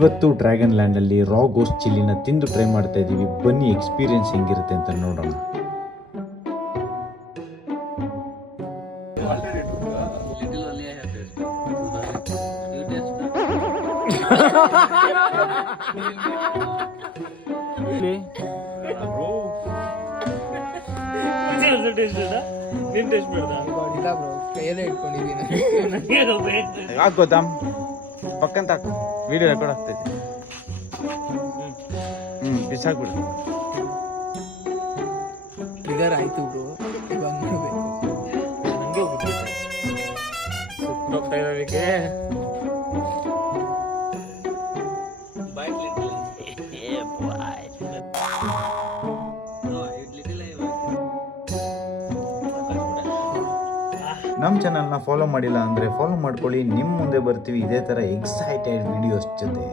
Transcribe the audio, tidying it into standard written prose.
ಇವತ್ತು ಡ್ರ್ಯಾಗನ್ ಲ್ಯಾಂಡಲ್ಲಿ ರಾ ಗೋಸ್ಟ್ ಚಿಲ್ಲಿನ ತಿಂದು ಟ್ರೈ ಮಾಡ್ತಾ ಇದ್ದೀವಿ. ಬನ್ನಿ ಎಕ್ಸ್ಪೀರಿಯನ್ಸ್ ಹೆಂಗಿರುತ್ತೆ ಅಂತ ನೋಡೋಣ. ಯಾಕೆ ಗೊತ್ತಾ, ಪಕ್ಕಂತ ಹಾಕು, ವಿಡಿಯೋ ರೆಕಾರ್ಡ್ ಆಗ್ತೈತಿ. ಬಿಸಾಕ್ಬಿಡು. ಟ್ರಿಗರ್ ಆಯ್ತು ಬ್ರೋ, ಇವಾಗ ನೋಡ್ಬೇಕು. ನಂಗೆ ಹೋಗ್ತಾ ಇರೋದಕ್ಕೆ ನಮ್ಮ ಚಾನಲ್ನ ಫಾಲೋ ಮಾಡಿಲ್ಲ ಅಂದರೆ ಫಾಲೋ ಮಾಡ್ಕೊಳ್ಳಿ. ನಿಮ್ಮ ಮುಂದೆ ಬರ್ತೀವಿ ಇದೇ ಥರ ಎಕ್ಸೈಟೆಡ್ ವಿಡಿಯೋಸ್ ಜೊತೆ.